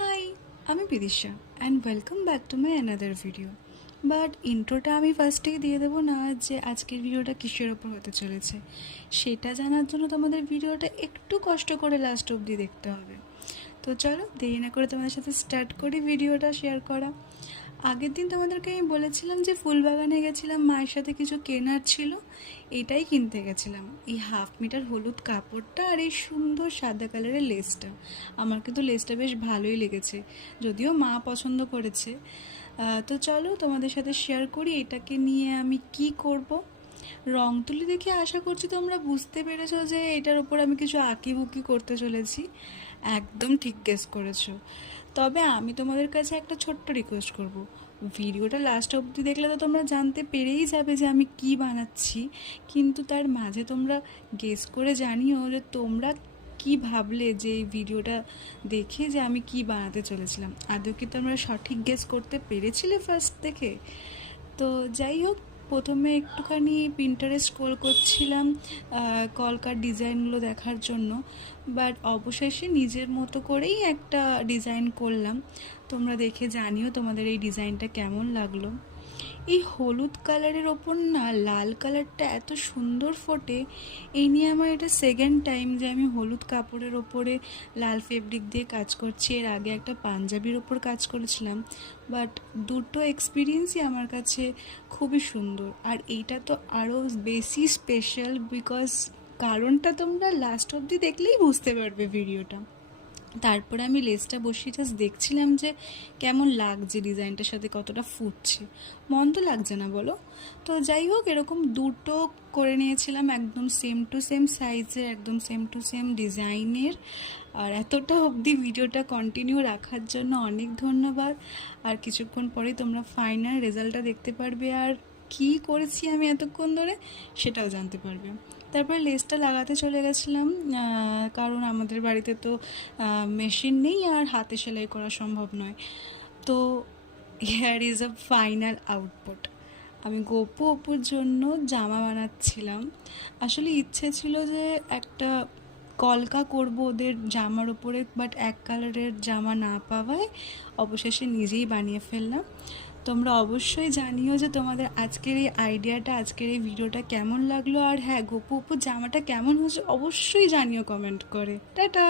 High, আমি Bidisha and welcome back to my another video. But ইন্ট্রোটা আমি ফার্স্টেই দিয়ে দেবো না যে আজকের ভিডিওটা কিসের ওপর হতে চলেছে। সেটা জানার জন্য তোমাদের ভিডিওটা একটু কষ্ট করে লাস্ট অবধি দেখতে হবে। তো চলো দেরি না করে তোমাদের সাথে স্টার্ট করি ভিডিওটা শেয়ার করা। আগের দিন তোমাদেরকে আমি বলেছিলাম যে ফুলবাগানে গেছিলাম, মায়ের সাথে কিছু কেনার ছিল, এটাই কিনতে গেছিলাম। এই 1/2 মিটার হলুদ কাপড়টা আর এই সুন্দর সাদা কালারের লেসটা। আমার কিন্তু লেসটা বেশ ভালোই লেগেছে, যদিও মা পছন্দ করেছে। তো চলো তোমাদের সাথে শেয়ার করি এটাকে নিয়ে আমি কি করব। রং তুলি দেখে আশা করছি তোমরা বুঝতে পেরেছো যে এটার ওপর আমি কিছু আঁকিবুকি করতে চলেছি। একদম ঠিক গেস করেছো। তবে আমি তোমাদের কাছে একটা ছোট্ট রিকোয়েস্ট করব, ভিডিওটা লাস্ট অবধি দেখলে তো তোমরা জানতে পেরেই যাবে যে আমি কি বানাচ্ছি, কিন্তু তার মাঝে তোমরা গেস করে জানিও যে তোমরা কি ভাবলে যে এই ভিডিওটা দেখে যে আমি কি বানাতে চলেছিলাম। আদৌ কি তোমরা সঠিক গেস করতে পেরেছিলে ফার্স্ট দেখে? তো যাই হোক, প্রথমে একটুখানি পিন্টারেস্ট স্ক্রল করছিলাম কলকার ডিজাইনগুলো দেখার জন্য, বাট অবশেষে নিজের মতো করেই একটা ডিজাইন করলাম। তোমরা দেখে জানিও তোমাদের এই ডিজাইনটা কেমন লাগলো। এই হলুদ কালারের ওপর না লাল কালারটা এত সুন্দর ফোটে, এই নিয়ে আমার এটা সেকেন্ড টাইম যে আমি হলুদ কাপড়ের ওপরে লাল ফেব্রিক দিয়ে কাজ করছি। এর আগে একটা পাঞ্জাবির ওপর কাজ করেছিলাম, বাট দুটো এক্সপিরিয়েন্সই আমার কাছে খুবই সুন্দর। আর এইটা তো আরও বেশি স্পেশাল, বিকজ কারণটা তোমরা লাস্ট অবধি দেখলেই বুঝতে পারবে ভিডিওটা। তারপরে আমি লেসটা বসিয়ে জাস্ট দেখছিলাম যে কেমন লাগছে, ডিজাইনটার সাথে কতটা ফুটছে। মন তো লাগছে না বলো? তো যাই হোক, এরকম দুটো করে নিয়েছিলাম, একদম সেম টু সেম সাইজের, একদম সেম টু সেম ডিজাইনের। আর এতটা অবধি ভিডিওটা কন্টিনিউ রাখার জন্য অনেক ধন্যবাদ। আর কিছুক্ষণ পরেই তোমরা ফাইনাল রেজাল্টটা দেখতে পারবে, আর কী করেছি আমি এতক্ষণ ধরে সেটাও জানতে পারবে। তারপরে লেসটা লাগাতে চলে গেছিলাম, কারণ আমাদের বাড়িতে তো মেশিন নেই আর হাতে সেলাই করা সম্ভব নয়। তো here is a final output. আমি গপু অপুর জন্য জামা বানাচ্ছিলাম। আসলে ইচ্ছে ছিল যে একটা কলকা করব ওদের জামার ওপরে, বাট এক কালারের জামা না পাওয়ায় অবশেষে নিজেই বানিয়ে ফেললাম। তোমরা অবশ্যই জানিও যে তোমাদের আজকের এই আইডিয়াটা, আজকের এই ভিডিওটা কেমন লাগলো। আর হ্যাঁ, গপু অপুর জামাটা কেমন হয়েছে অবশ্যই জানিও কমেন্ট করে। টাটা।